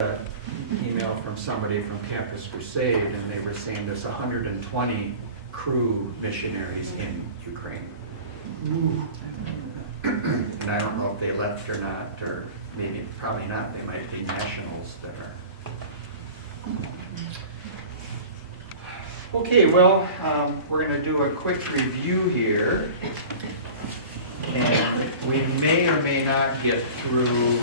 an email from somebody from Campus Crusade, and they were saying there's 120 crew missionaries in Ukraine. And I don't know if they left or not, or maybe, probably not. They might be nationals that are. Okay, well, we're going to do a quick review here. And we may or may not get through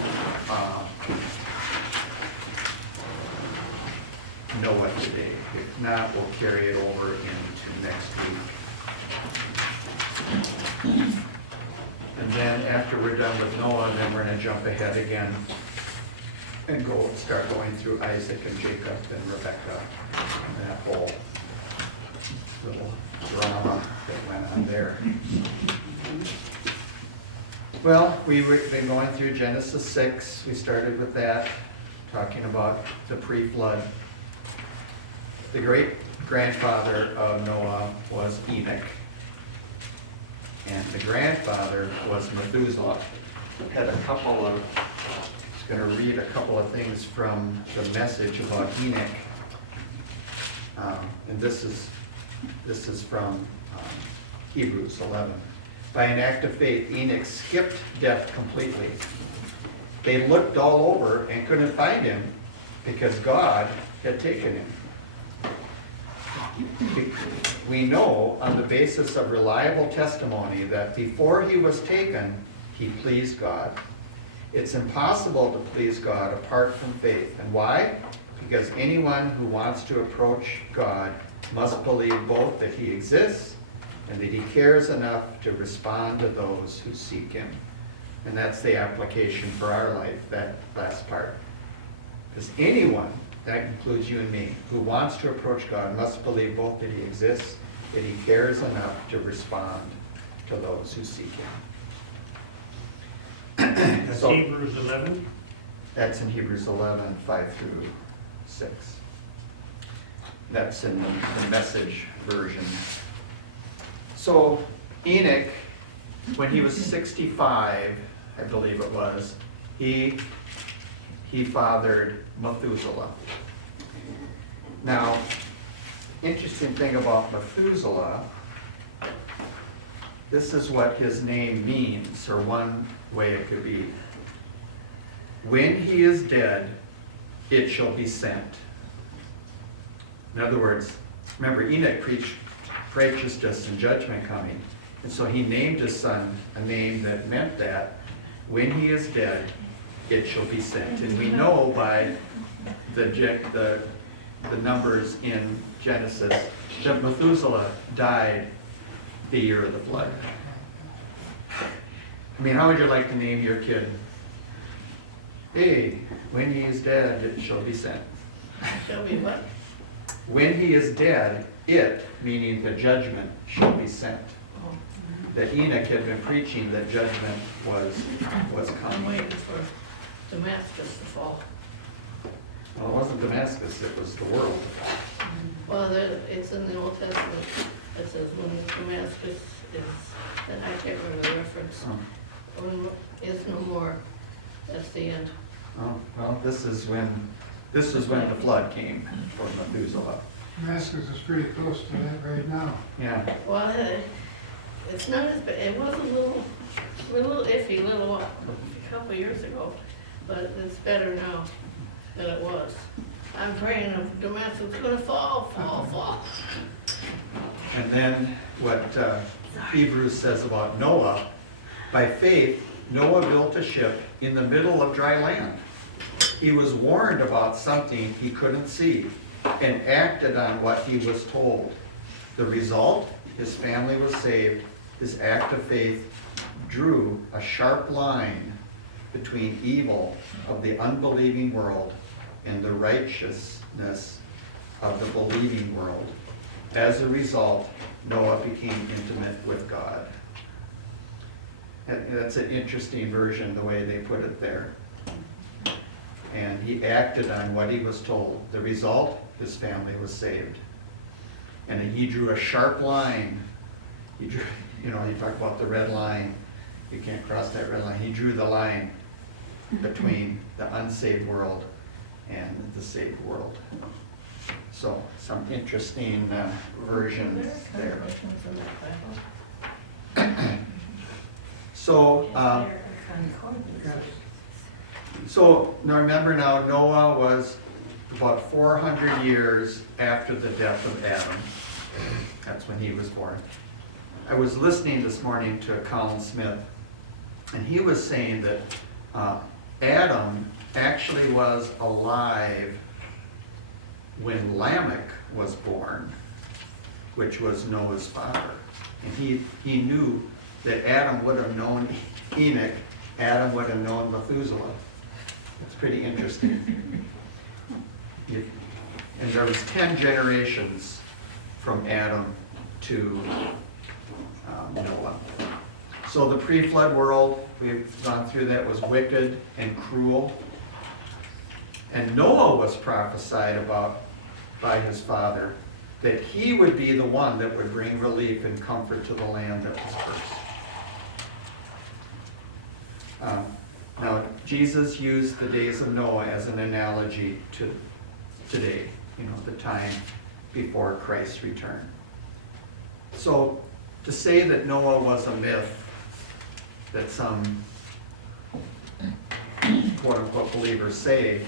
Noah today. If not, we'll carry it over into next week. And then after we're done with Noah, then we're going to jump ahead again and start going through Isaac and Jacob and Rebekah and that whole little drama that went on there. Well, we've been going through Genesis 6. We started with that, talking about the pre-flood. The great-grandfather of Noah was Enoch, and the grandfather was Methuselah. I was going to read a couple of things from the message about Enoch, and this is from Hebrews 11. By an act of faith, Enoch skipped death completely. They looked all over and couldn't find him because God had taken him. We know on the basis of reliable testimony that before he was taken, he pleased God. It's impossible to please God apart from faith. And why? Because anyone who wants to approach God must believe both that he exists and that he cares enough to respond to those who seek him. And that's the application for our life, that last part. Because anyone, that includes you and me, who wants to approach God must believe both that he exists, that he cares enough to respond to those who seek him. That's So, Hebrews 11? that's in Hebrews 11, 5 through 6. That's in the Message version. So Enoch, when he was 65, I believe it was, he fathered Methuselah. Now, interesting thing about Methuselah, this is what his name means, or one way it could be. When he is dead, it shall be sent. In other words, remember Enoch preached righteousness and judgment coming, and so he named his son a name that meant that when he is dead, it shall be sent. And we know by the numbers in Genesis that Methuselah died the year of the flood. I mean, how would you like to name your kid? Hey, when he is dead, it shall be sent. Shall be what? When he is dead, it, meaning the judgment, shall be sent. That Enoch had been preaching that judgment was I'm coming. waiting for Damascus to fall. Well, it wasn't Damascus, it was the world. Well, it's in the Old Testament. It says when Damascus is, and I can't remember the reference. Oh, When is no more, that's the end. oh, well, this is when the flood came for Methuselah. Damascus is pretty close to that right now. Yeah. Well, it's not as bad. It was a little iffy, a couple of years ago, but it's better now than it was. I'm praying if Damascus is going to fall. And then what Hebrews says about Noah, by faith, Noah built a ship in the middle of dry land. He was warned about something he couldn't see and acted on what he was told. The result, his family was saved. His act of faith drew a sharp line between evil of the unbelieving world and the righteousness of the believing world. As a result, Noah became intimate with God. That's an interesting version, the way they put it there. And he acted on what he was told. The result, his family was saved. And he drew a sharp line. He drew, you talk about the red line. You can't cross that red line. He drew the line between the unsaved world the saved world. So some interesting versions there. So, now remember now, Noah was about 400 years after the death of Adam. That's when he was born. I was listening this morning to Colin Smith, and he was saying that Adam actually was alive when Lamech was born, which was Noah's father. And he knew that Adam would have known Enoch, Adam would have known Methuselah. It's pretty interesting. And there was 10 generations from Adam to Noah. So the pre-flood world, we've gone through that, was wicked and cruel. And Noah was prophesied about by his father that he would be the one that would bring relief and comfort to the land that was cursed. Now, Jesus used the days of Noah as an analogy to today, the time before Christ's return. So, to say that Noah was a myth, that some quote-unquote believers say,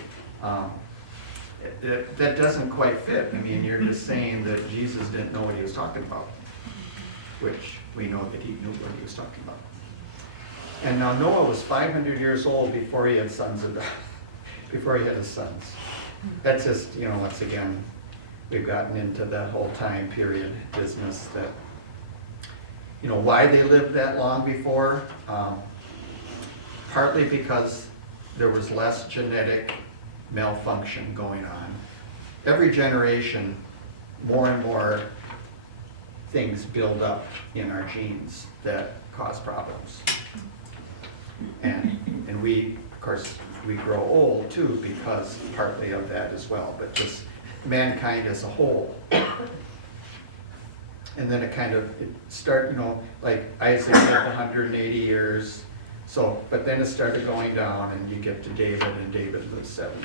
that doesn't quite fit. I mean, you're just saying that Jesus didn't know what he was talking about, which we know that he knew what he was talking about. And now Noah was 500 years old before he had before he had his sons. That's just, once again, we've gotten into that whole time period business that, why they lived that long before, partly because there was less genetic malfunction going on. Every generation, more and more things build up in our genes that cause problems. And we, of course, we grow old too because partly of that as well, but just mankind as a whole. And then it started, like Isaac lived 180 years, but then it started going down and you get to David, and David lived 70.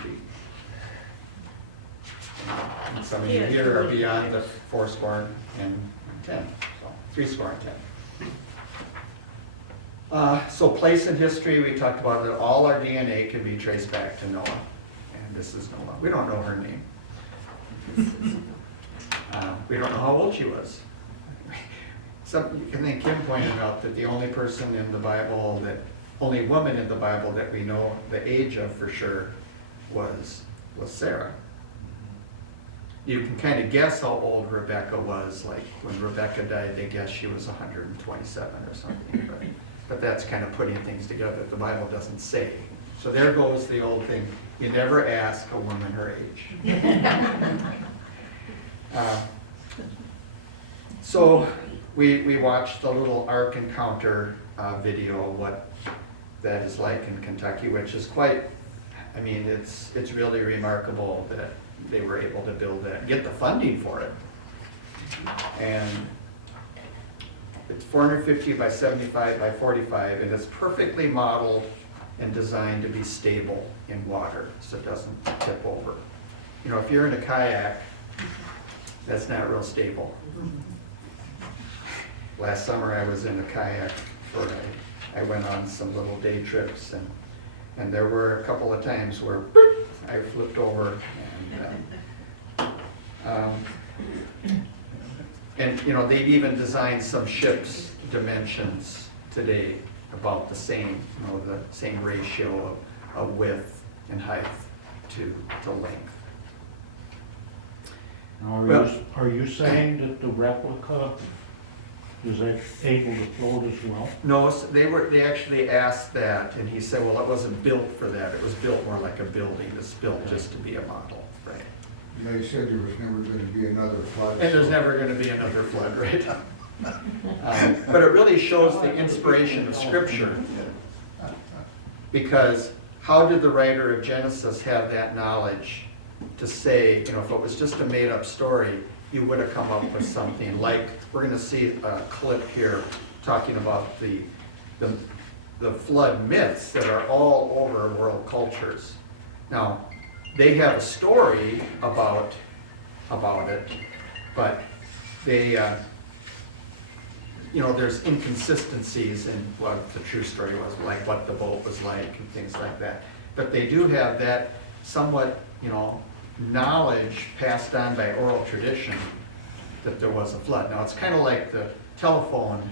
And some of you here are beyond the 410, so 310. So place in history, we talked about that all our DNA can be traced back to Noah. And this is Noah. We don't know her name. We don't know how old she was. I think Kim pointed out that the only person in the Bible, only woman in the Bible that we know the age of for sure was Sarah. You can kind of guess how old Rebecca was. Like when Rebecca died, they guessed she was 127 or something. But that's kind of putting things together. The Bible doesn't say. So there goes the old thing. You never ask a woman her age. So we watched the little Ark Encounter video, what that is like in Kentucky, which is quite, it's really remarkable that they were able to build that, get the funding for it. And it's 450 by 75 by 45, and it's perfectly modeled and designed to be stable in water, so it doesn't tip over. If you're in a kayak, that's not real stable. Last summer I was in a kayak I went on some little day trips, and there were a couple of times where I flipped over, and they've even designed some ships' dimensions today about the same, the same ratio of width and height to length. Now, are you saying that the replica is able to float as well? No, they actually asked that, and he said, well, it wasn't built for that. It was built more like a building. It's built just to be a model, right? Yeah, he said there was never going to be another flood. And there's never going to be another flood, right? But it really shows the inspiration of Scripture. Because how did the writer of Genesis have that knowledge to say, if it was just a made-up story, you would have come up with something like, we're going to see a clip here talking about the flood myths that are all over world cultures. Now, they have a story about it, but they, there's inconsistencies in what the true story was, like what the boat was like and things like that. But they do have that somewhat, knowledge passed on by oral tradition that there was a flood. Now, it's kind of like the telephone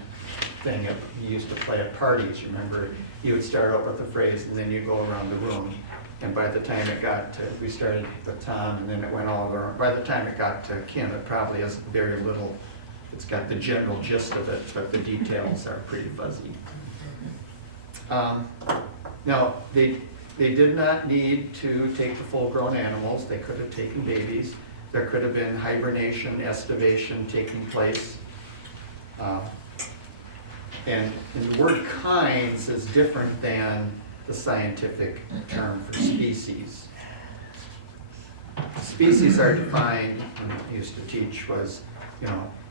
thing that you used to play at parties, remember? You would start out with a phrase and then you go around the room. And by the time it got to, we started with Tom and then it went all around. By the time it got to Kim, it probably has very little, it's got the general gist of it, but the details are pretty fuzzy. Now, they did not need to take the full-grown animals. They could have taken babies. There could have been hibernation, estivation taking place. And the word kinds is different than the scientific term for species. Species are defined, and I used to teach was,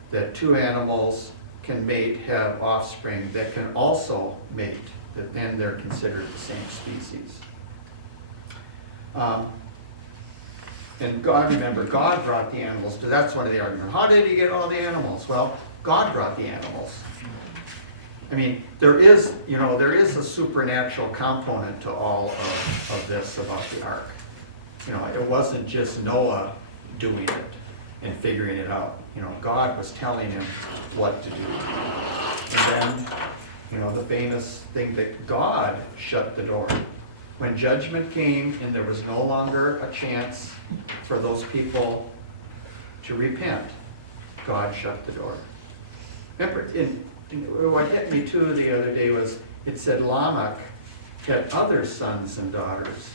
that two animals can mate, have offspring that can also mate, that then they're considered the same species. And God, remember, God brought the animals. That's one of the arguments. How did he get all the animals? Well, God brought the animals. I mean, there is a supernatural component to all of this about the ark. It wasn't just Noah doing it and figuring it out. God was telling him what to do. And then, the famous thing that God shut the door. When judgment came and there was no longer a chance for those people to repent, God shut the door. Remember, what hit me too the other day was, it said Lamech had other sons and daughters.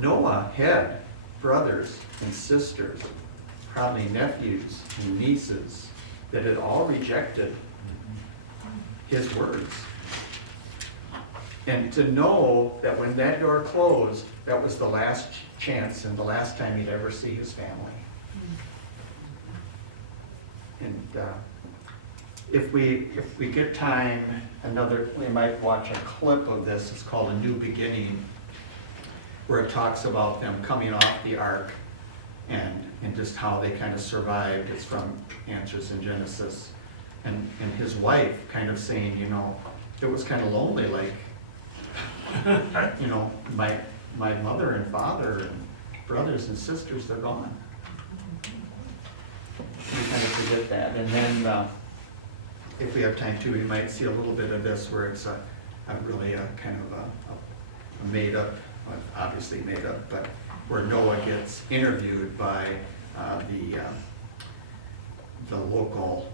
Noah had brothers and sisters, probably nephews and nieces, that had all rejected his words. And to know that when that door closed, that was the last chance and the last time he'd ever see his family. And if we get time, we might watch a clip of this. It's called A New Beginning, where it talks about them coming off the ark and just how they kind of survived. It's from Answers in Genesis. And his wife kind of saying, it was kind of lonely, like, my mother and father and brothers and sisters, they're gone. We kind of forget that. And then, if we have time too, we might see a little bit of this where it's really a kind of a made up, well, obviously made up, but where Noah gets interviewed by the local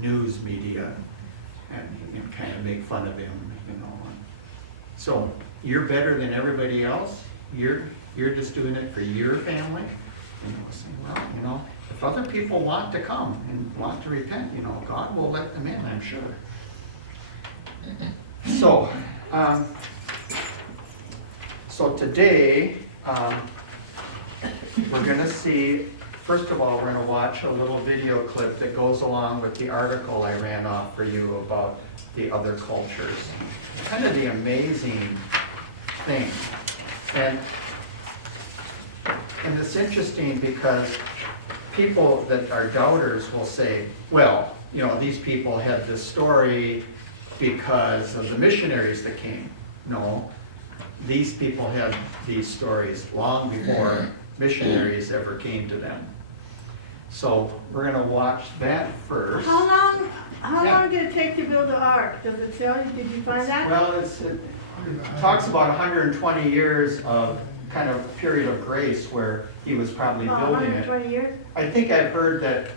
news media and kind of make fun of him, So you're better than everybody else? You're just doing it for your family? And we'll say, well, if other people want to come and want to repent, God will let them in, I'm sure. So today, we're going to see, first of all, we're going to watch a little video clip that goes along with the article I ran off for you about the other cultures. Kind of the amazing thing. And it's interesting because people that are doubters will say, well, these people had this story because of the missionaries that came. No, these people had these stories long before missionaries ever came to them. So we're going to watch that first. How long did it take to build the ark? Does it tell you? Did you find that? Well, it talks about 120 years of kind of period of grace where he was probably building it. 120 years? I think I've heard that,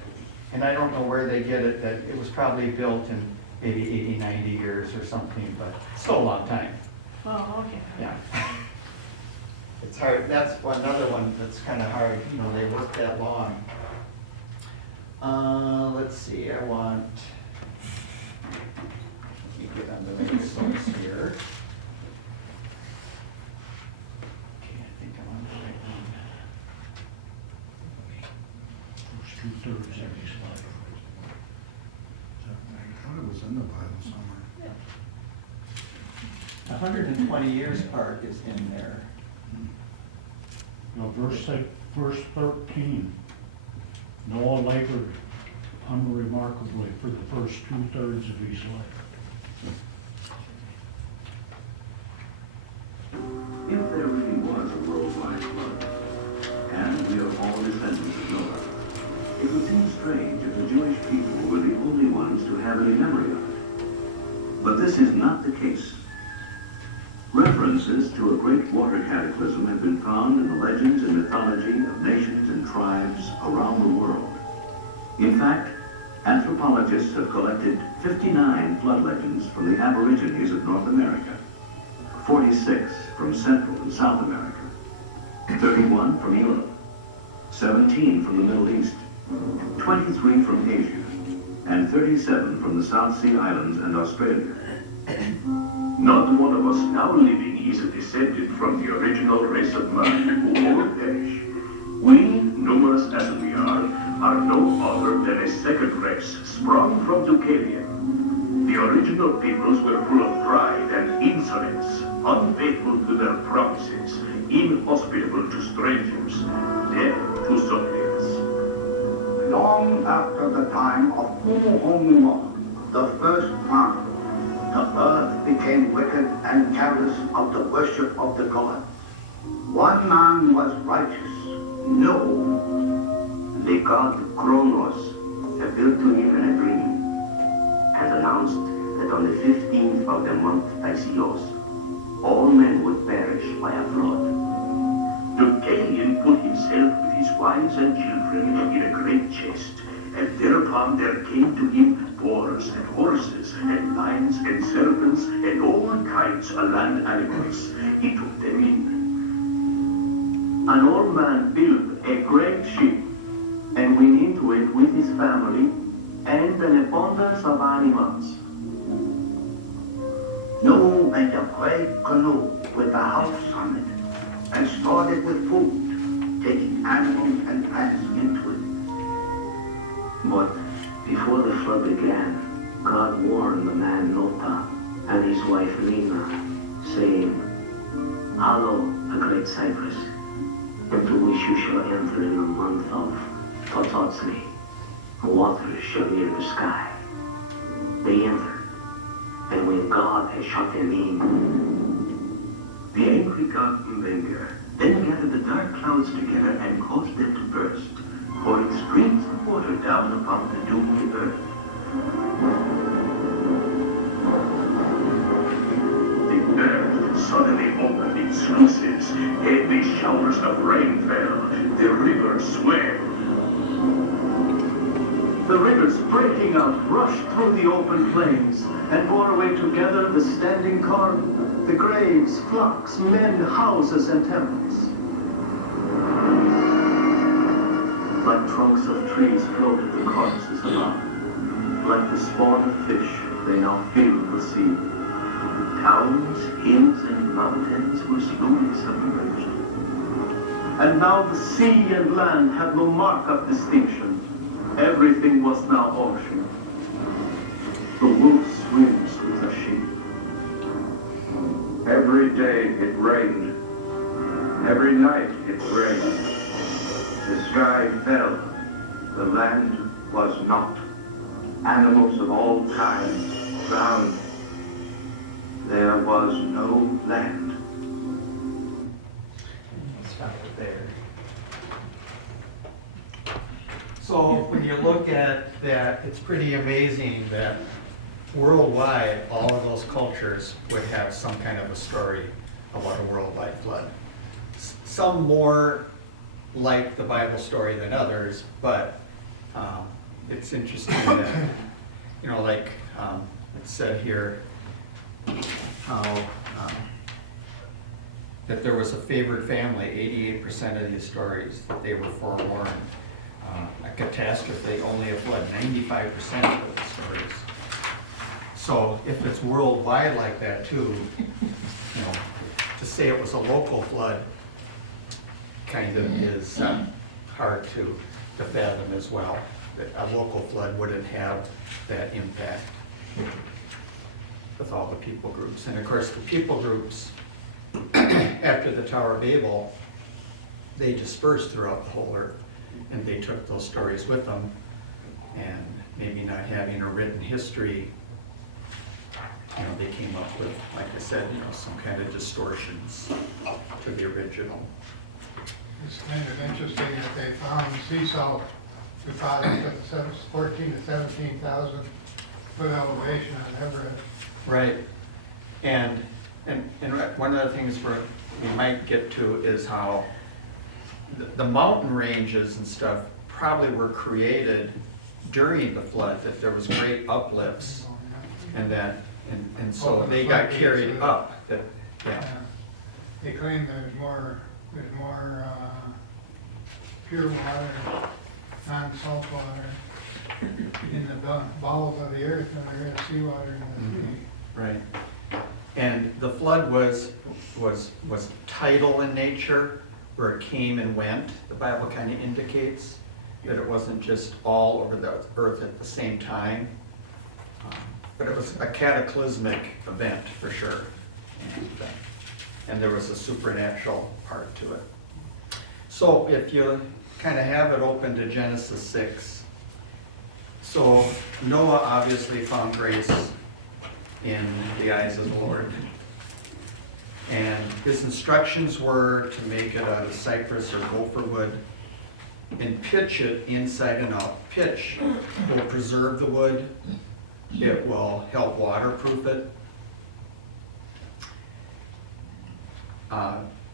and I don't know where they get it, that it was probably built in maybe 80, 90 years or something, but still a long time. Oh, okay. Yeah. It's hard. That's another one that's kind of hard. They work that long. Let's see. Let me get on the right source here. Okay, I think I'm on the right one. First 2/3 of his life. I thought it was in the Bible somewhere. 120 years part is in there. Now, verse 13, Noah labored unremarkably for the first 2/3 of his life. If there really was a worldwide flood, and we are all descendants of Noah, it would seem strange if the Jewish people were the only ones to have any memory of it. But this is not the case. References to a great water cataclysm have been found in the legends and mythology of nations and tribes around the world. In fact, anthropologists have collected 59 flood legends from the Aborigines of North America, 46 from Central and South America, 31 from Europe, 17 from the Middle East, 23 from Asia, and 37 from the South Sea Islands and Australia. Not one of us now living is a descendant from the original race of man who will perish. We, numerous as we are no other than a second race sprung from Deucalion. The original peoples were full of pride and insolence, unfaithful to their promises, inhospitable to strangers, deaf to suppliants. Long after the time of Homo, the first man, the earth became wicked and careless of the worship of the gods. One man was righteous, Noah. The god Kronos appeared to him in a dream and announced that on the 15th of the month Thaisios, all men would perish by a flood. Deucalion put himself with his wives and children in a great chest, and thereupon there came to him boars and horses and lions and serpents and all kinds of land animals. He took them in. An old man built a great ship and went into it with his family and an abundance of animals. Noah made a great canoe with a house on it and stored it with food, taking animals and plants into it. But before the flood began, God warned the man Noah and his wife Lena, saying, "Hallow a great cypress, into which you shall enter in the month of Tototzli. Waters shall near the sky." They entered, and when God had shut them in, the angry God in anger then gathered the dark clouds together and caused them to burst, pouring streams of water down upon the doomed earth. The earth suddenly opened its sluices. Heavy showers of rain fell. The river swelled. The rivers breaking out rushed through the open plains and bore away together the standing corn, the graves, flocks, men, houses, and temples. Like trunks of trees floated the corpses above. Like the spawn of fish, they now filled the sea. Towns, hills, and mountains were slowly submerged. And now the sea and land had no mark of distinction. Everything was now ocean. The wolf swims with the sheep. Every day it rained. Every night it rained. The sky fell. The land was not. Animals of all kinds drowned. There was no land. Stop it there. So when you look at that, it's pretty amazing that worldwide, all of those cultures would have some kind of a story about a worldwide flood. Some more like the Bible story than others, but it's interesting that, you know, like it said here, how that there was a favored family, 88% of these stories, that they were forewarned. A catastrophe, only a flood, 95% of the stories. So if it's worldwide like that too, you know, to say it was a local flood kind of is hard to fathom as well. That a local flood wouldn't have that impact with all the people groups. And of course, the people groups, after the Tower of Babel, they dispersed throughout the whole earth. And they took those stories with them, and maybe not having a written history, they came up with, like I said, some kind of distortions to the original. It's kind of interesting that they found sea salt deposits at 14 to 17,000 foot elevation on Everett. Right. And one of the things we might get to is how the mountain ranges and stuff probably were created during the flood, that there was great uplifts, and so they got carried up. They claim there's more pure water, non-salt water in the bowels of the earth than there is seawater in the sea. Right. And the flood was tidal in nature, where it came and went. The Bible kind of indicates that it wasn't just all over the earth at the same time. But it was a cataclysmic event for sure. And there was a supernatural part to it. So if you kind of have it open to Genesis 6. So Noah obviously found grace in the eyes of the Lord. And his instructions were to make it out of cypress or gopher wood and pitch it inside and out. Pitch will preserve the wood. It will help waterproof it.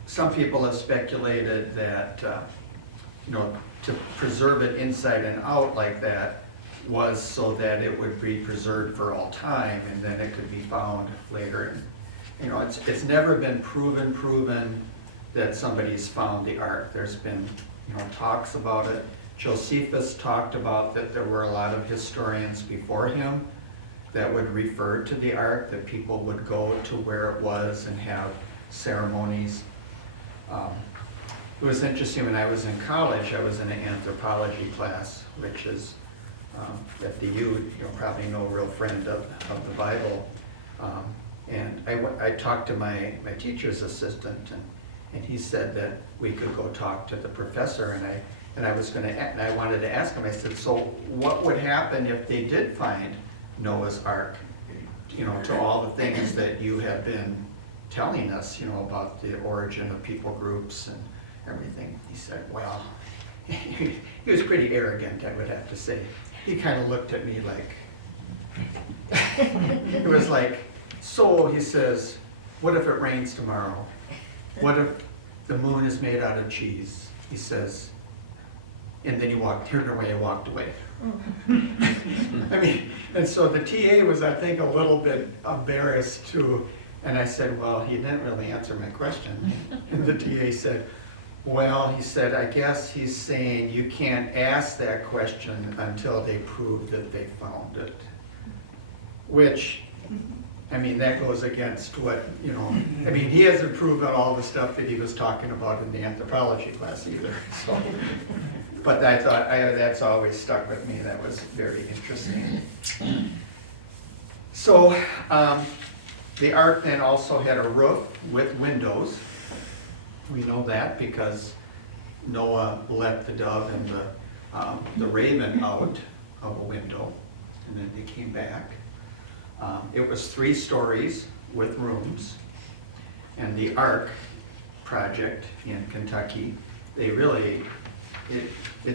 Some people have speculated that, to preserve it inside and out like that was so that it would be preserved for all time, and then it could be found later. It's never been proven that somebody's found the ark. There's been, talks about it. Josephus talked about that there were a lot of historians before him that would refer to the ark, that people would go to where it was and have ceremonies. It was interesting, when I was in college, I was in an anthropology class, which is at the U, probably no real friend of the Bible. And I talked to my teacher's assistant, and he said that we could go talk to the professor, and I wanted to ask him, I said, so what would happen if they did find Noah's Ark, to all the things that you have been telling us, about the origin of people groups and everything? He said, well, he was pretty arrogant, I would have to say. He kind of looked at me like, it was like, so he says, what if it rains tomorrow? What if the moon is made out of cheese? He says, and then he turned away and walked away. And so the TA was, I think, a little bit embarrassed too. And I said, well, he didn't really answer my question. And the TA said, well, he said, I guess he's saying you can't ask that question until they prove that they found it. Which, that goes against what, he hasn't proven all the stuff that he was talking about in the anthropology class either. So, but I thought, that's always stuck with me. That was very interesting. So, the ark then also had a roof with windows. We know that because Noah let the dove and the raven out of a window, and then they came back. It was 3 stories with rooms. And the Ark project in Kentucky, it's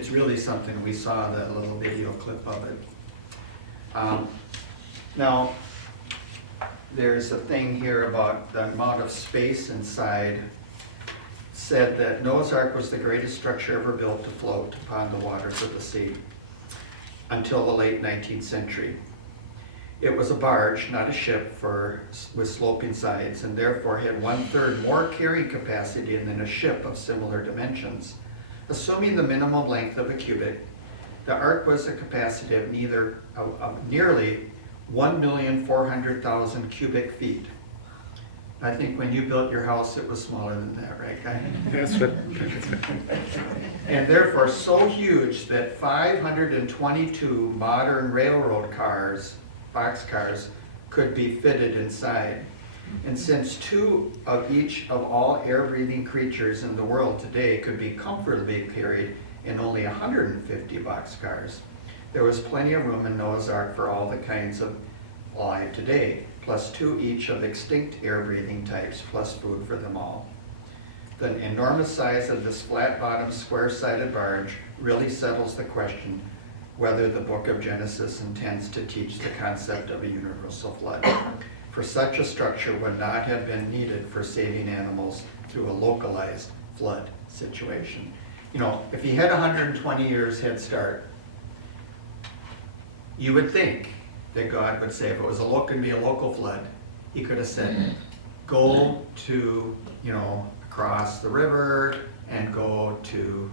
really something. We saw the little video clip of it. Now, there's a thing here about the amount of space inside. Said that Noah's Ark was the greatest structure ever built to float upon the waters of the sea until the late 19th century. It was a barge, not a ship, with sloping sides, and therefore had 1/3 more carrying capacity than a ship of similar dimensions. Assuming the minimum length of a cubit, the ark was a capacity of nearly 1,400,000 cubic feet. I think when you built your house, it was smaller than that, right, Guy? That's what. And therefore so huge that 522 modern railroad cars, boxcars, could be fitted inside. And since 2 of each of all air-breathing creatures in the world today could be comfortably carried in only 150 boxcars, there was plenty of room in Noah's Ark for all the kinds of life today, plus 2 each of extinct air-breathing types, plus food for them all. The enormous size of this flat-bottomed, square-sided barge really settles the question whether the book of Genesis intends to teach the concept of a universal flood. For such a structure would not have been needed for saving animals through a localized flood situation. You know, if he had 120 years head start, you would think that God would say, if it was could be a local flood, he could have said, go to, you know, across the river and go to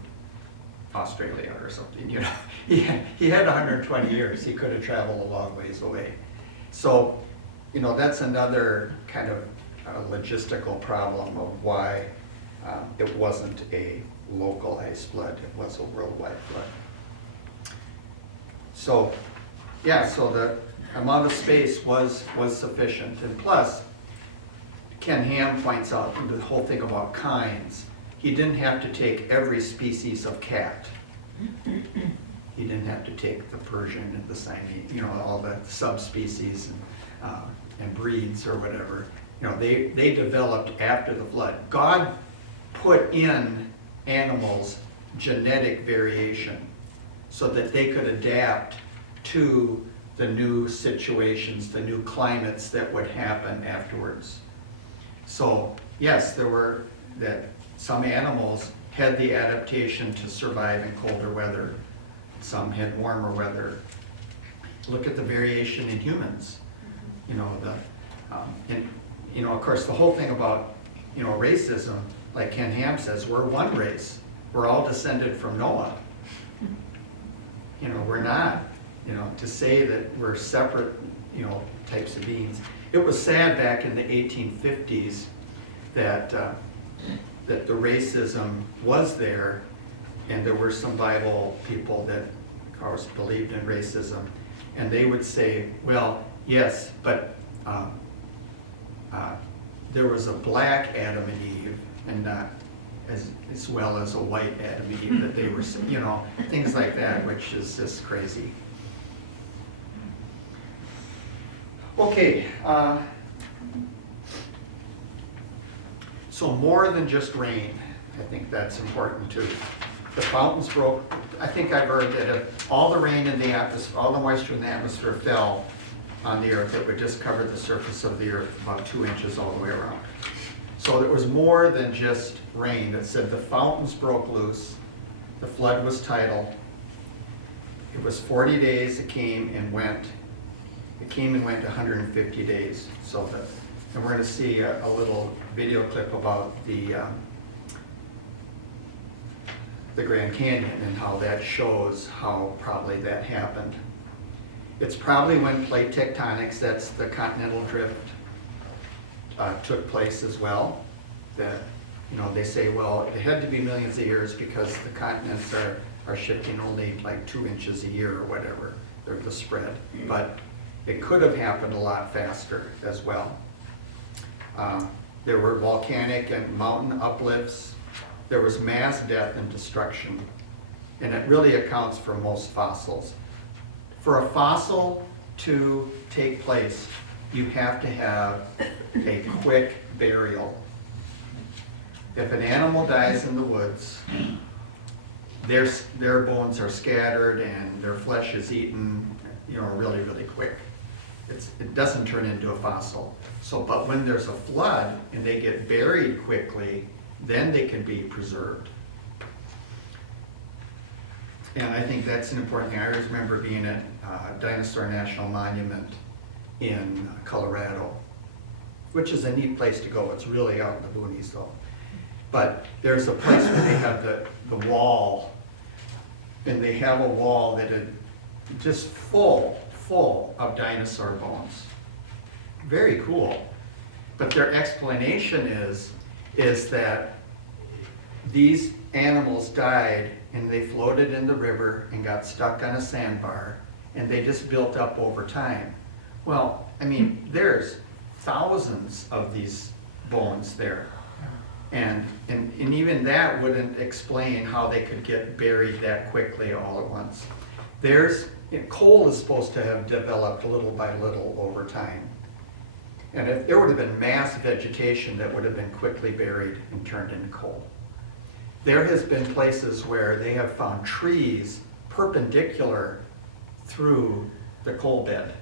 Australia or something, you know. He had 120 years, he could have traveled a long ways away. So, you know, that's another kind of logistical problem of why it wasn't a localized flood, it was a worldwide flood. So, yeah, so the amount of space was sufficient. And plus, Ken Ham points out the whole thing about kinds. He didn't have to take every species of cat. He didn't have to take the Persian and the Siamese, you know, all the subspecies and breeds or whatever. You know, they developed after the flood. God put in animals genetic variation so that they could adapt to the new situations, the new climates that would happen afterwards. So yes, there were that some animals had the adaptation to survive in colder weather. Some had warmer weather. Look at the variation in humans. You know, and you know, of course, the whole thing about, you know, racism, like Ken Ham says, we're one race. We're all descended from Noah. You know, we're not. You know, to say that we're separate, you know, types of beings. It was sad back in the 1850s that that the racism was there, and there were some Bible people that, of course, believed in racism, and they would say, well, yes, but there was a black Adam and Eve, and not as well as a white Adam and Eve, that they were, you know, things like that, which is just crazy. Okay, so more than just rain, I think that's important too. The fountains broke. I think I've heard that if all the rain in the atmosphere, all the moisture in the atmosphere fell on the earth, it would just cover the surface of the earth about 2 inches all the way around. So it was more than just rain. It said the fountains broke loose, the flood was tidal. It was 40 days it came and went. It came and went 150 days. So and we're going to see a little video clip about the Grand Canyon and how that shows how probably that happened. It's probably when plate tectonics, that's the continental drift, took place as well. That, you know, they say, well, it had to be millions of years because the continents are shifting only like 2 inches a year or whatever, they're the spread. But it could have happened a lot faster as well. There were volcanic and mountain uplifts. There was mass death and destruction. And it really accounts for most fossils. For a fossil to take place, you have to have a quick burial. If an animal dies in the woods, their bones are scattered and their flesh is eaten, you know, really, really quick. It doesn't turn into a fossil. So, but when there's a flood and they get buried quickly, then they can be preserved. And I think that's an important thing. I always remember being at Dinosaur National Monument in Colorado, which is a neat place to go. It's really out in the boonies though. But there's a place where they have the wall, and they have a wall that is just full of dinosaur bones. Very cool. But their explanation is that these animals died and they floated in the river and got stuck on a sandbar, and they just built up over time. Well, I mean, there's thousands of these bones there. And even that wouldn't explain how they could get buried that quickly all at once. Coal is supposed to have developed little by little over time. And if there would have been mass vegetation that would have been quickly buried and turned into coal. There has been places where they have found trees perpendicular through the coal bed.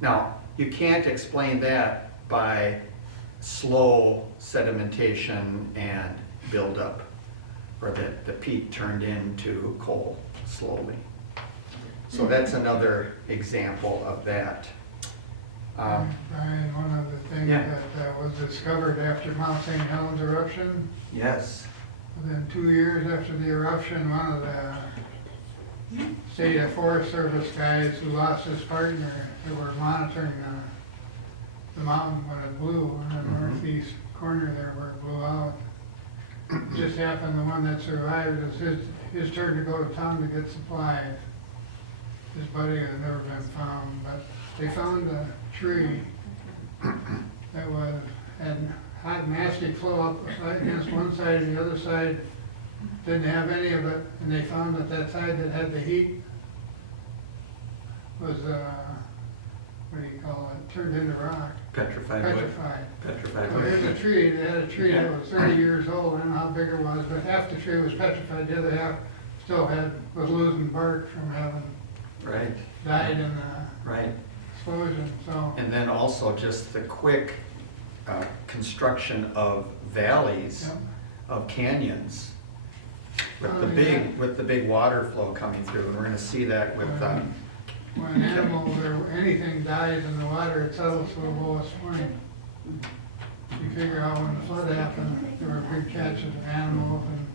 Now, you can't explain that by slow sedimentation and buildup, or that the peat turned into coal slowly. So that's another example of that. Brian, one of the things Yeah. that was discovered after Mount St. Helens eruption, Yes. within 2 years after the eruption, one of the State Forest Service guys who lost his partner, they were monitoring the mountain when it blew in the northeast corner there where it blew out. It just happened the one that survived, it was his turn to go to town to get supplies. His buddy had never been found, but they found a tree that had hot mastic flow up against one side and the other side didn't have any of it, and they found that side that had the heat was, what do you call it, turned into rock. Petrified wood. Petrified. Petrified Well, wood. here's a tree, they had a tree that was 30 years old, I don't know how big it was, but half the tree was petrified, the other half still was losing bark from having Right, died in the right. explosion, so. And then also just the quick construction of valleys, Yep. of canyons, with Oh, the big water flow coming through, and we're gonna see that with, When an animal or anything dies in the water, it settles to the lowest point. You figure out when the flood happened, there were big catches of animals and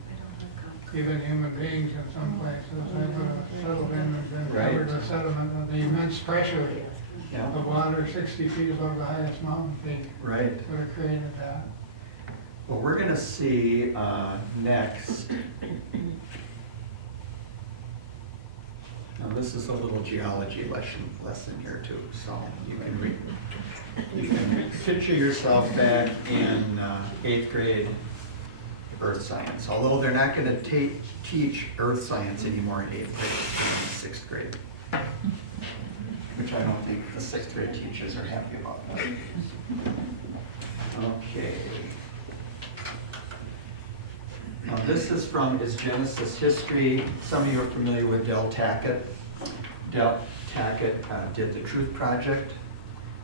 even human beings in some places. They would have settled in and been covered with sediment of the immense pressure yeah, of water 60 feet above the highest mountain peak right. would have created that. Well, we're gonna see next. Now, this is a little geology lesson here too, so you can picture yourself back in 8th grade earth science, although they're not gonna teach earth science anymore in 8th grade, it's in 6th grade. Which I don't think the 6th grade teachers are happy about that. Okay. Now this is Genesis History. Some of you are familiar with Del Tackett. Del Tackett did the Truth Project,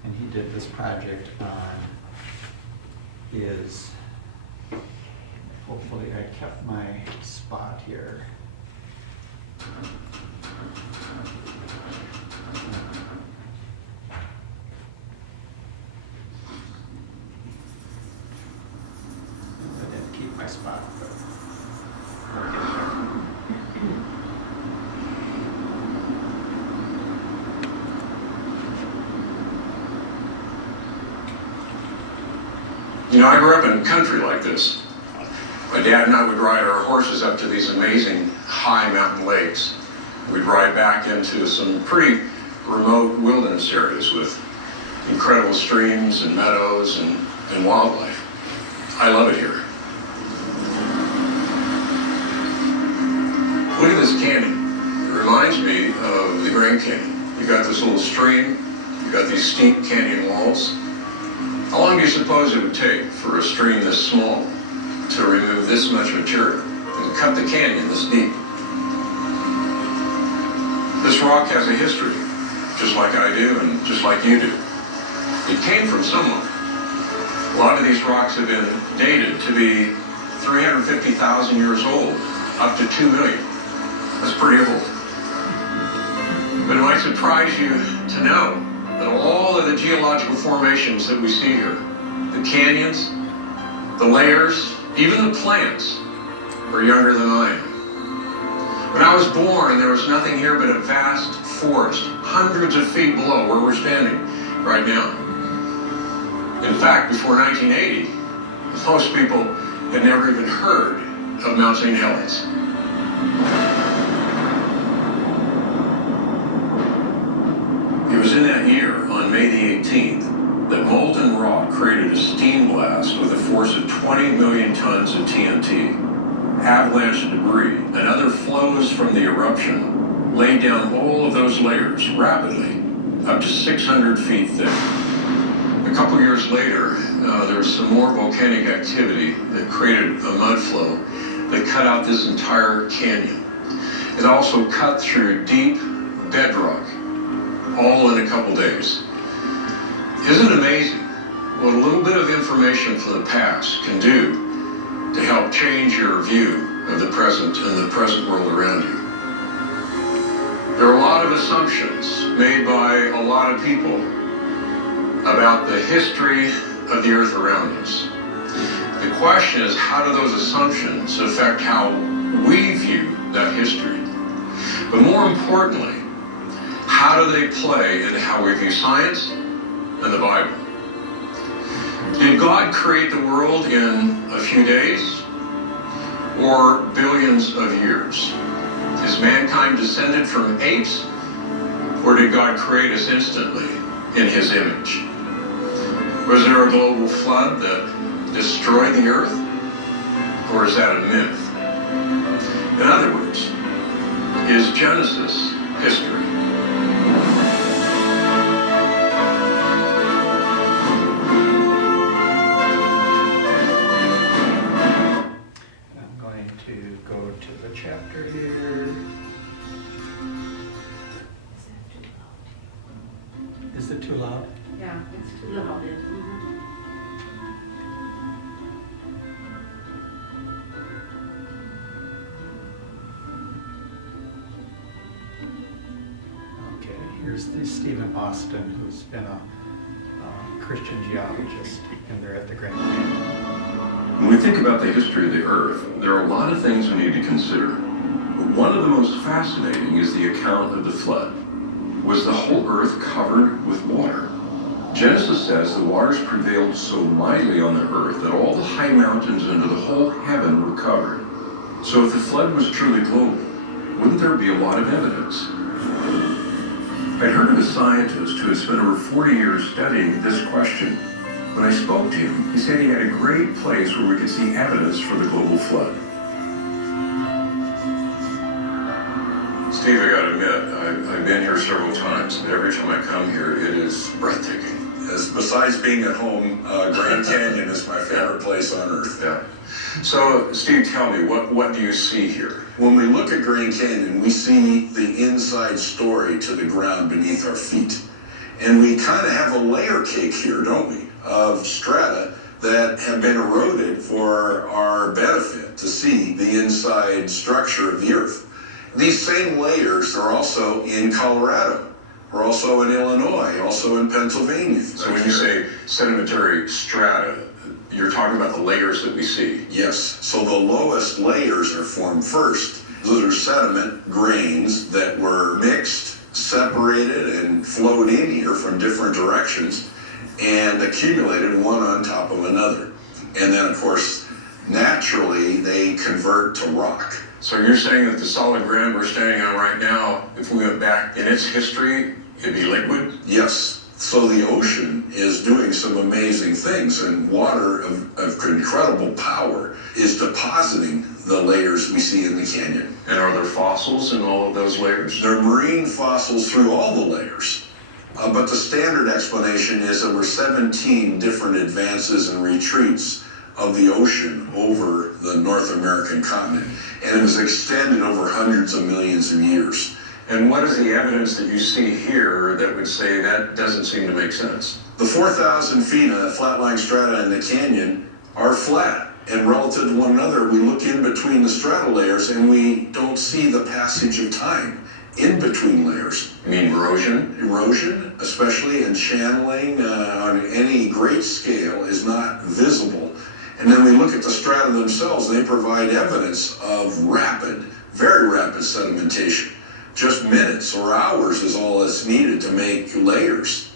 and he did this project on his, hopefully I kept my spot here. I didn't keep my spot, but we'll get there. You know, I grew up in country like this. My dad and I would ride our horses up to these amazing high mountain lakes. We'd ride back into some pretty remote wilderness areas with incredible streams and meadows and wildlife. I love it here. Look at this canyon. It reminds me of the Grand Canyon. You got this little stream, you got these steep canyon walls. How long do you suppose it would take for a stream this small to remove this much material and cut the canyon this deep? This rock has a history, just like I do and just like you do. It came from someone. A lot of these rocks have been dated to be 350,000 years old, up to 2 million. That's pretty old. But it might surprise you to know that all of the geological formations that we see here, the canyons, the layers, even the plants, are younger than I am. When I was born, there was nothing here but a vast forest, hundreds of feet below where we're standing right now. In fact, before 1980, most people had never even heard of Mount St. Helens. It was in that year, on May the 18th, that molten rock 20 million tons of TNT, avalanche debris, and other flows from the eruption laid down all of those layers rapidly, up to 600 feet thick. A couple years later, there was some more volcanic activity that created a mud flow that cut out this entire canyon. It also cut through deep bedrock, all in a couple days. Isn't it amazing what a little bit of information from the past can do to help change your view of the present and the present world around you? There are a lot of assumptions made by a lot of people about the history of the earth around us. The question is, how do those assumptions affect how we view that history? But more importantly, how do they play into how we view science and the Bible? Did God create the world in a few days or billions of years? Is mankind descended from apes, or did God create us instantly in his image? Was there a global flood that destroyed the earth, or is that a myth? In other words, is Genesis history? I'm going to go to the chapter here. Is it too loud? Yeah, it's too loud. Okay, here's the Stephen Austin, who's been a Christian geologist, and they're at the Grand Canyon. When we think about the history of the earth, there are a lot of things we need to consider. But one of the most fascinating is the account of the flood. Was the whole earth covered with water? Genesis says the waters prevailed so mightily on the earth that all the high mountains under the whole heaven were covered. So if the flood was truly global, wouldn't there be a lot of evidence? I'd heard of a scientist who had spent over 40 years studying this question. When I spoke to him, he said he had a great place where we could see evidence for the global flood. Steve, I gotta admit, I've been here several times, but every time I come here, it is breathtaking. Besides being at home, Grand Canyon is my favorite place on earth. Yeah. So, Steve, tell me, what do you see here? When we look at Grand Canyon, we see the inside story to the ground beneath our feet. And we kind of have a layer cake here, don't we, of strata that have been eroded for our benefit to see the inside structure of the earth. These same layers are also in Colorado. We're also in Illinois, also in Pennsylvania. So when you say sedimentary strata, you're talking about the layers that we see? Yes. So the lowest layers are formed first. Those are sediment grains that were mixed, separated, and flowed in here from different directions and accumulated one on top of another. And then, of course, naturally, they convert to rock. So you're saying that the solid ground we're standing on right now, if we went back in its history, it'd be liquid? Yes. So the ocean is doing some amazing things, and water of incredible power is depositing the layers we see in the canyon. And are there fossils in all of those layers? There are marine fossils through all the layers. But the standard explanation is that there were 17 different advances and retreats of the ocean over the North American continent. And it was extended over hundreds of millions of years. And what is the evidence that you see here that would say that doesn't seem to make sense? The 4,000 feet of flat-lying strata in the canyon are flat. And relative to one another, we look in between the strata layers and we don't see the passage of time in between layers. You mean erosion? Erosion, especially, and channeling on any great scale is not visible. And then we look at the strata themselves, and they provide evidence of rapid, very rapid sedimentation. Just minutes or hours is all that's needed to make layers.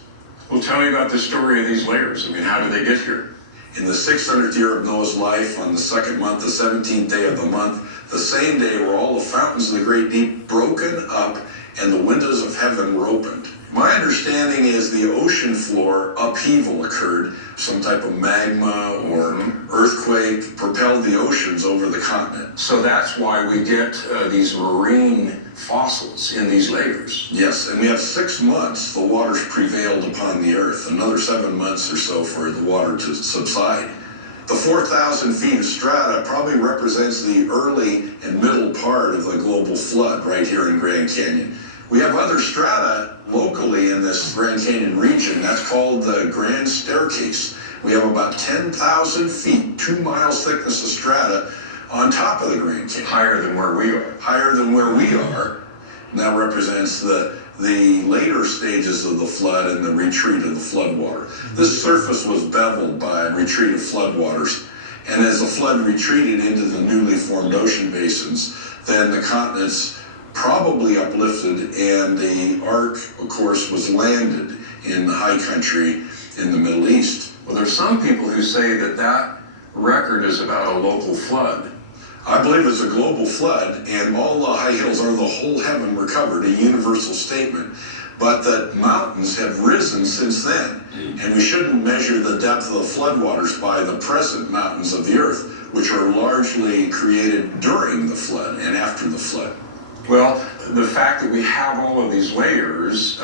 Well, tell me about the story of these layers. I mean, how did they get here? In the 600th year of Noah's life, on the second month, the 17th day of the month, the same day were all the fountains of the great deep broken up, and the windows of heaven were opened. My understanding is the ocean floor upheaval occurred. Some type of magma or earthquake propelled the oceans over the continent. So that's why we get these marine fossils in these layers. Yes, and we have 6 months the waters prevailed upon the earth, another 7 months or so for the water to subside. The 4,000 feet of strata probably represents the early and middle part of the global flood right here in Grand Canyon. We have other strata locally in this Grand Canyon region. That's called the Grand Staircase. We have about 10,000 feet, 2 miles thickness of strata on top of the Grand Canyon. Higher than where we are. Higher than where we are. And that represents the later stages of the flood and the retreat of the floodwater. This surface was beveled by retreat of floodwaters. And as the flood retreated into the newly formed ocean basins, then the continents probably uplifted, and the ark, of course, was landed in the high country in the Middle East. Well, there's some people who say that that record is about a local flood. I believe it's a global flood, and all the high hills are the whole heaven recovered, a universal statement. But that mountains have risen since then, and we shouldn't measure the depth of the floodwaters by the present mountains of the earth, which are largely created during the flood and after the flood. Well, the fact that we have all of these layers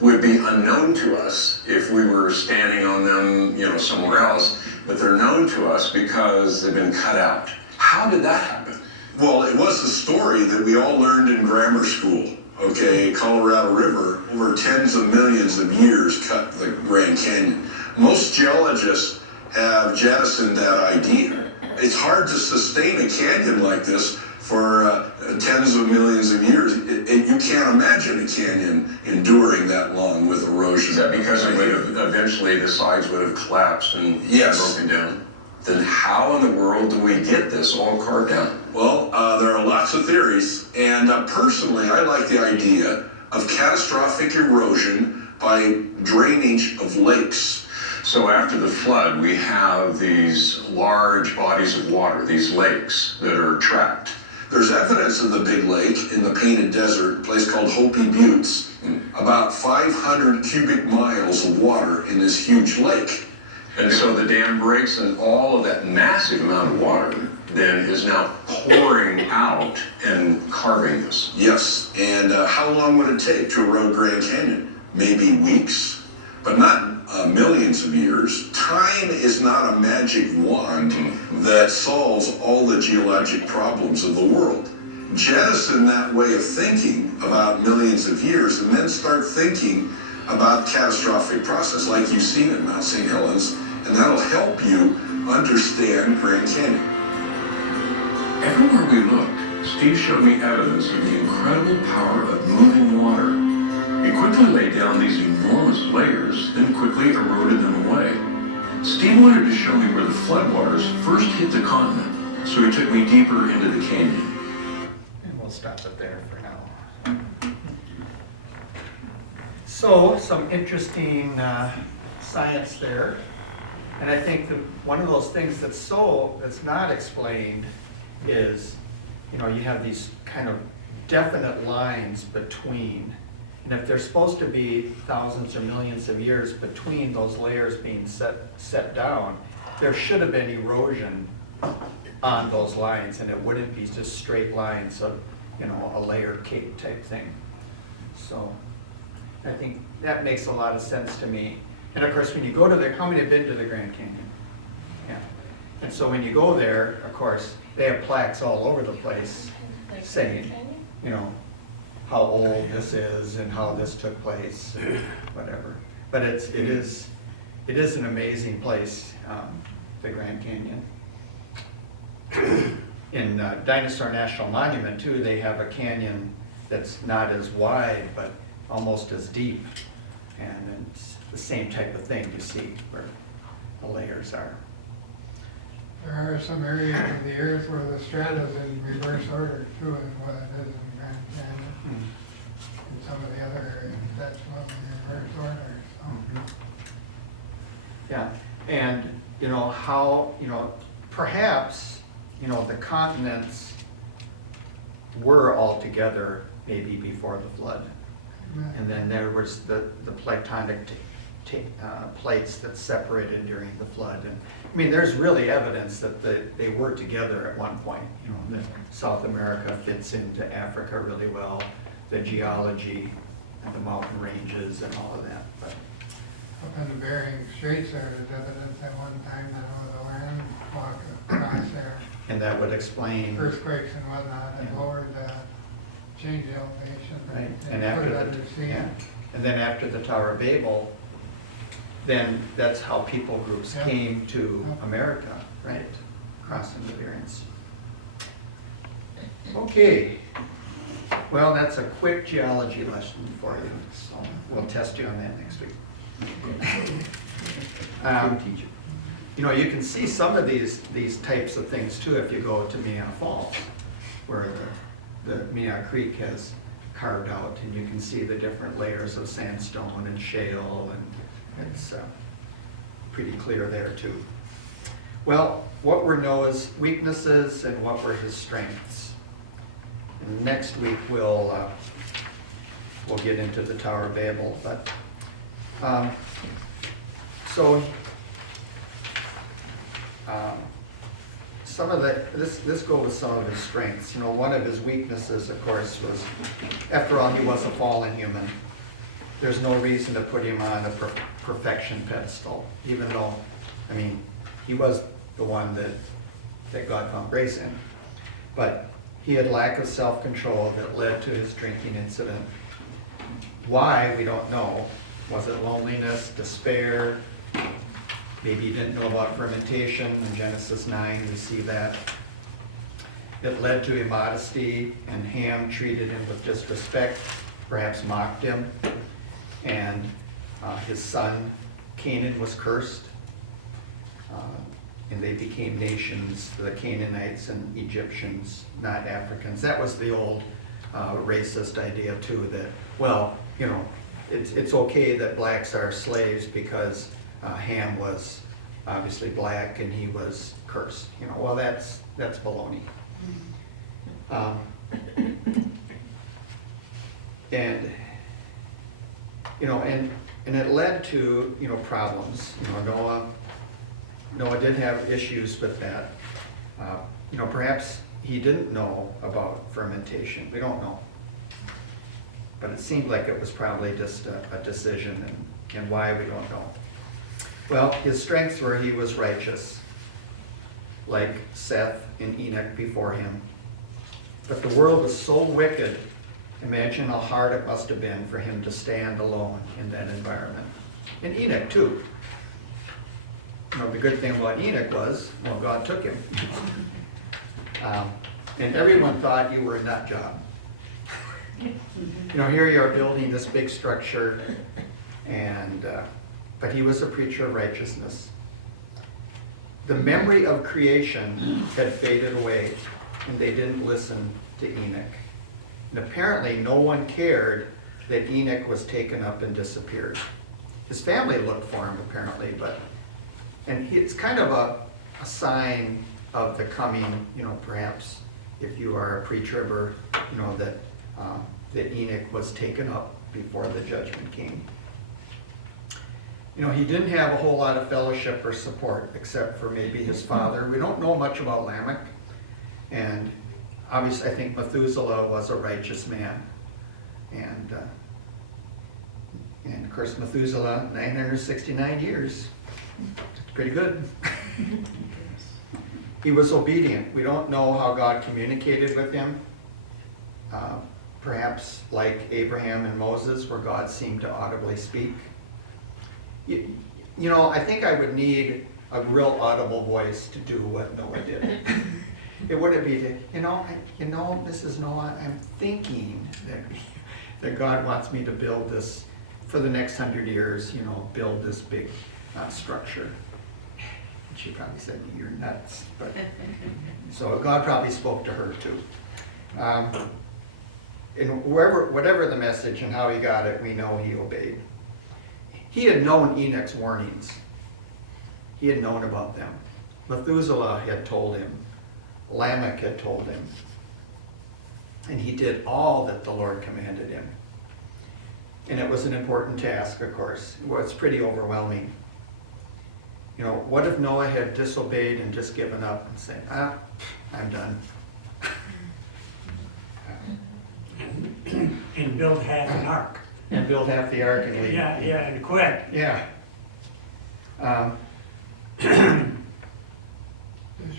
would be unknown to us if we were standing on them, somewhere else. But they're known to us because they've been cut out. How did that happen? Well, it was a story that we all learned in grammar school. Okay, Colorado River, over tens of millions of years, cut the Grand Canyon. Most geologists have jettisoned that idea. It's hard to sustain a canyon like this for tens of millions of years. You can't imagine a canyon enduring that long with erosion. Is that because it would have, eventually the sides would have collapsed and broken down? Then how in the world do we get this all carved out? Well, there are lots of theories, and personally I like the idea of catastrophic erosion by drainage of lakes. So after the flood, we have these large bodies of water, these lakes that are trapped. There's evidence of the big lake in the Painted Desert, a place called Hopi Buttes. About 500 cubic miles of water in this huge lake. And so the dam breaks and all of that massive amount of water then is now pouring out and carving this. Yes, and how long would it take to erode Grand Canyon? Maybe weeks, but not millions of years. Time is not a magic wand that solves all the geologic problems of the world. Jettison that way of thinking about millions of years and then start thinking about catastrophic process like you've seen at Mount St. Helens, and that'll help you understand Grand Canyon. Everywhere we looked, Steve showed me evidence of the incredible power of moving water. He quickly laid down these enormous layers, then quickly eroded them away. Steve wanted to show me where the floodwaters first hit the continent, so he took me deeper into the canyon. And we'll stop it there for now. So, some interesting science there. And I think that one of those things that's not explained is, you have these kind of definite lines between. And if there's supposed to be thousands or millions of years between those layers being set down, there should have been erosion on those lines, and it wouldn't be just straight lines of, a layered cake type thing. So I think that makes a lot of sense to me. And of course, when you go to how many have been to the Grand Canyon? Yeah. And so when you go there, of course, they have plaques all over the place saying, how old this is and how this took place, and whatever. But it is an amazing place, the Grand Canyon. In Dinosaur National Monument too, they have a canyon that's not as wide but almost as deep, and it's the same type of thing you see where the layers are. There are some areas of the earth where the strata is in reverse order too, and what it is in Grand Canyon. In some of the other areas, that's what in reverse order. So. Yeah, and how, perhaps, the continents were all together maybe before the flood. And then there was the tectonic plates that separated during the flood. And I mean, there's really evidence that they were together at one point. You know, that South America fits into Africa really well, the geology and the mountain ranges and all of that. But Up in the Bering Straits there, there's evidence at one time that there was a land walk across there. and that would explain. Earthquakes and whatnot, and lowered the, changed the elevation. Right, and and put after it under the, the sea. yeah, and then after the Tower of Babel, then that's how people groups Yeah. came to Yeah. America, right, crossing the Bering Sea. Okay, well, that's a quick geology lesson for you, so we'll test you on that next week. You know, you can see some of these types of things too if you go to Meow Falls, where the Meow Creek has carved out, and you can see the different layers of sandstone and shale, and it's pretty clear there too. Well, what were Noah's weaknesses and what were his strengths? And next week we'll get into the Tower of Babel, but some of this goes with some of his strengths. You know, one of his weaknesses, of course, was, after all, he was a fallen human. There's no reason to put him on a perfection pedestal, even though, I mean, he was the one that God found grace in. But he had lack of self-control that led to his drinking incident. Why, we don't know. Was it loneliness, despair? Maybe he didn't know about fermentation. In Genesis 9, we see that. It led to immodesty, and Ham treated him with disrespect, perhaps mocked him. And his son, Canaan, was cursed. And they became nations, the Canaanites and Egyptians, not Africans. That was the old racist idea too, that, well, you know, it's okay that blacks are slaves because Ham was obviously black and he was cursed. You know, well, that's baloney. And you know, and it led to, you know, problems. You know, Noah did have issues with that. You know, perhaps he didn't know about fermentation. We don't know. But it seemed like it was probably just a decision, and why, we don't know. Well, his strengths were he was righteous, like Seth and Enoch before him. But the world was so wicked, imagine how hard it must have been for him to stand alone in that environment. And Enoch too. You know, the good thing about Enoch was, well, God took him. And everyone thought you were a nut job. You know, here you are building this big structure, and but he was a preacher of righteousness. The memory of creation had faded away, and they didn't listen to Enoch. And apparently no one cared that Enoch was taken up and disappeared. His family looked for him, apparently, and it's kind of a sign of the coming, you know, perhaps if you are a pre-tribber, you know, that Enoch was taken up before the judgment came. You know, he didn't have a whole lot of fellowship or support, except for maybe his father. We don't know much about Lamech, and obviously I think Methuselah was a righteous man. And of course Methuselah, 969 years. It's pretty good. He was obedient. We don't know how God communicated with him. Perhaps like Abraham and Moses, where God seemed to audibly speak. You know, I think I would need a real audible voice to do what Noah did. It wouldn't be, Mrs. Noah, I'm thinking that God wants me to build this, for the next 100 years, you know, build this big structure. And she probably said, you're nuts. But so God probably spoke to her too. And whatever the message and how he got it, we know he obeyed. He had known Enoch's warnings. He had known about them. Methuselah had told him. Lamech had told him. And he did all that the Lord commanded him. And it was an important task, of course. It was pretty overwhelming. You know, what if Noah had disobeyed and just given up and said, I'm done? And build half an ark. And build half the ark and leave. Yeah, and quit. Yeah. It's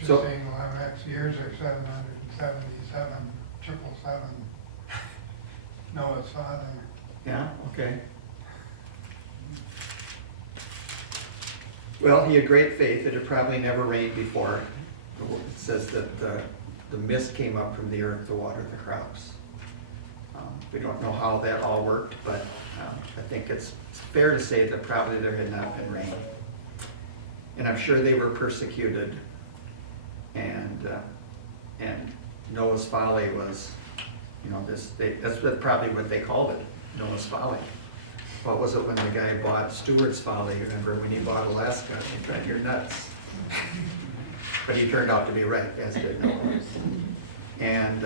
So- just saying, well, X years or 777, 777. Noah's father. Yeah, okay. Well, he had great faith. It had probably never rained before. It says that the mist came up from the earth to water the crops. We don't know how that all worked, but I think it's fair to say that probably there had not been rain. And I'm sure they were persecuted. And Noah's folly was, you know, that's probably what they called it, Noah's folly. What was it when the guy bought Stewart's folly? Remember when he bought Alaska? He tried, you're nuts. But he turned out to be right, as did Noah. And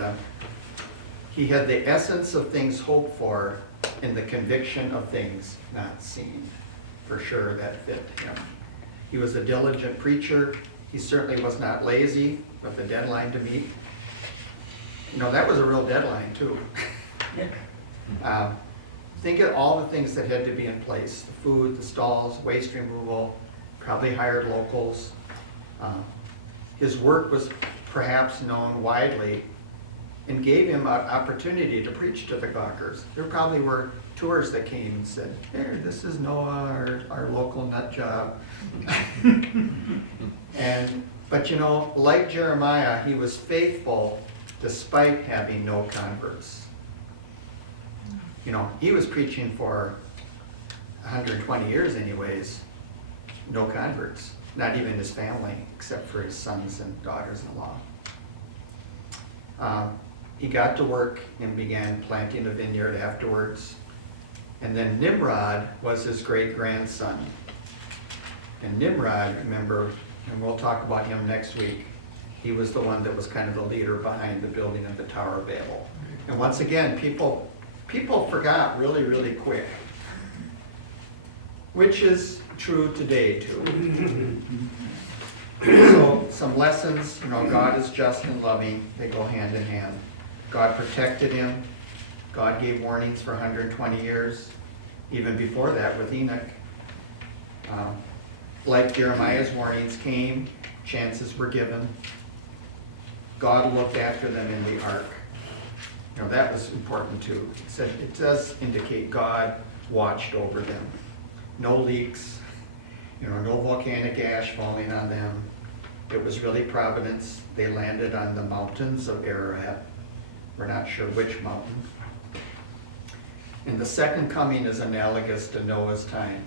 he had the essence of things hoped for and the conviction of things not seen. For sure, that fit him. He was a diligent preacher. He certainly was not lazy with a deadline to meet. You know, that was a real deadline, too. Think of all the things that had to be in place. The food, the stalls, waste removal, probably hired locals. His work was perhaps known widely and gave him an opportunity to preach to the gawkers. There probably were tours that came and said, "There, this is Noah, our local nut job." But you know, like Jeremiah, he was faithful despite having no converts. You know, he was preaching for 120 years anyways, no converts, not even his family, except for his sons and daughters-in-law. He got to work and began planting a vineyard afterwards. And then Nimrod was his great-grandson. And Nimrod, remember, and we'll talk about him next week, he was the one that was kind of the leader behind the building of the Tower of Babel. And once again, people forgot really, really quick, which is true today too. So some lessons, you know, God is just and loving. They go hand in hand. God protected him. God gave warnings for 120 years. Even before that with Enoch. Like Jeremiah's warnings came, chances were given. God looked after them in the ark. You know, that was important too. It said it does indicate God watched over them. No leaks, you know, no volcanic ash falling on them. It was really providence. They landed on the mountains of Ararat. We're not sure which mountain. And the second coming is analogous to Noah's time.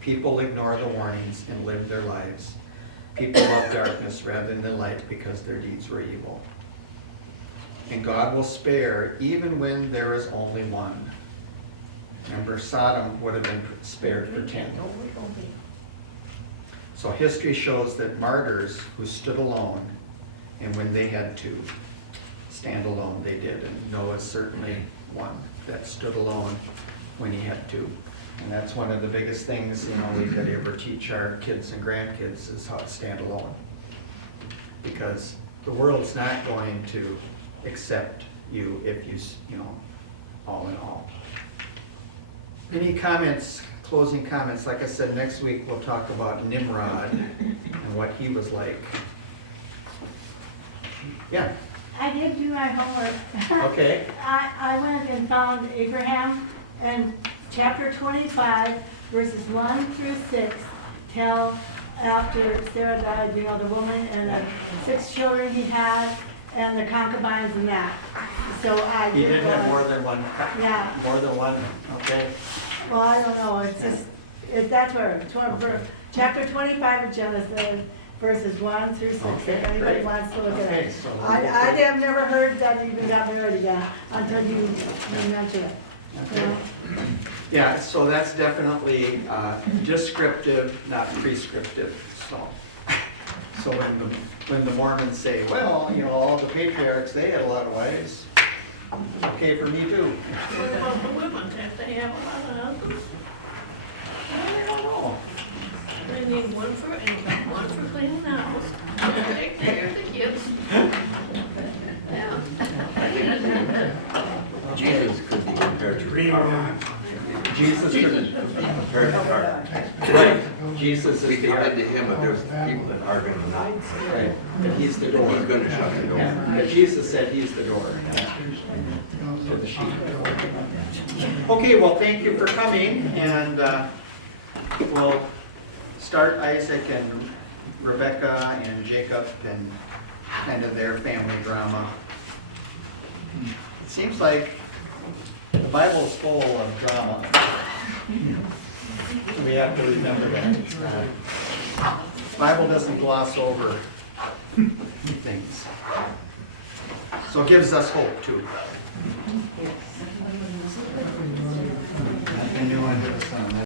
People ignore the warnings and live their lives. People love darkness rather than light because their deeds were evil. And God will spare even when there is only one. Remember, Sodom would have been spared for 10. So history shows that martyrs who stood alone, and when they had to stand alone, they did. And Noah's certainly one that stood alone when he had to. And that's one of the biggest things, you know, we could ever teach our kids and grandkids is how to stand alone. Because the world's not going to accept you if you know, all in all. Any comments, closing comments? Like I said, next week we'll talk about Nimrod and what he was like. Yeah. I did do my homework. Okay. I went and found Abraham, and chapter 25, verses 1 through 6, tell after Sarah died, you know, the woman and the 6 children he had, and the concubines and that. So I He did didn't have more than one. Yeah. More than one. Okay. Well, I don't know, it's just, that's where, chapter 25 of Genesis, verses 1 through 6, Okay, if anybody great. wants to look at Okay, it. so we'll I go have never heard that even got married again until you mentioned it. You Okay. know? Yeah, so that's definitely descriptive, not prescriptive. So when the Mormons say, well, you know, all the patriarchs, they had a lot of wives. Okay for me too. What about the women? Have they have a lot of husbands? I don't know. They need one for income, one for cleaning the house, and take care of the kids. Yeah. Jesus could be compared to Three Ark. more. Jesus Jesus is, could be compared to Ark. right, Jesus We is can the head ark. to him, but there's people that are gonna not. Right, but he's the door. He's gonna shut the door. Yeah, but Jesus said he's the door. To the sheep. Okay, well, thank you for coming, and we'll start Isaac and Rebecca and Jacob and kind of their family drama. It seems like the Bible's full of drama. We have to remember that. The Bible doesn't gloss over things. So it gives us hope too. Nothing new under the sun.